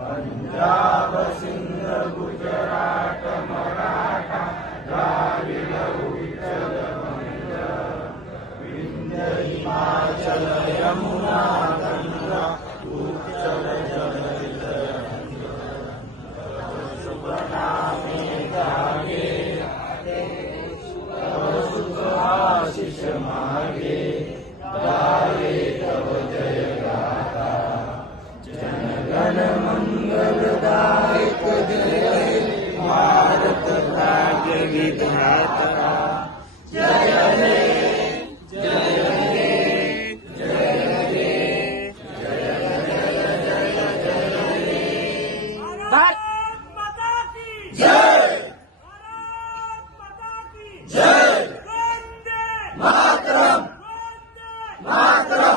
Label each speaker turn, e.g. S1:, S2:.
S1: para भाग्य विधाता जय हे जय हे जय हे
S2: भारत माता की जय भारत माता की जय वंदे
S3: मातरम
S2: वंदे
S3: मातरम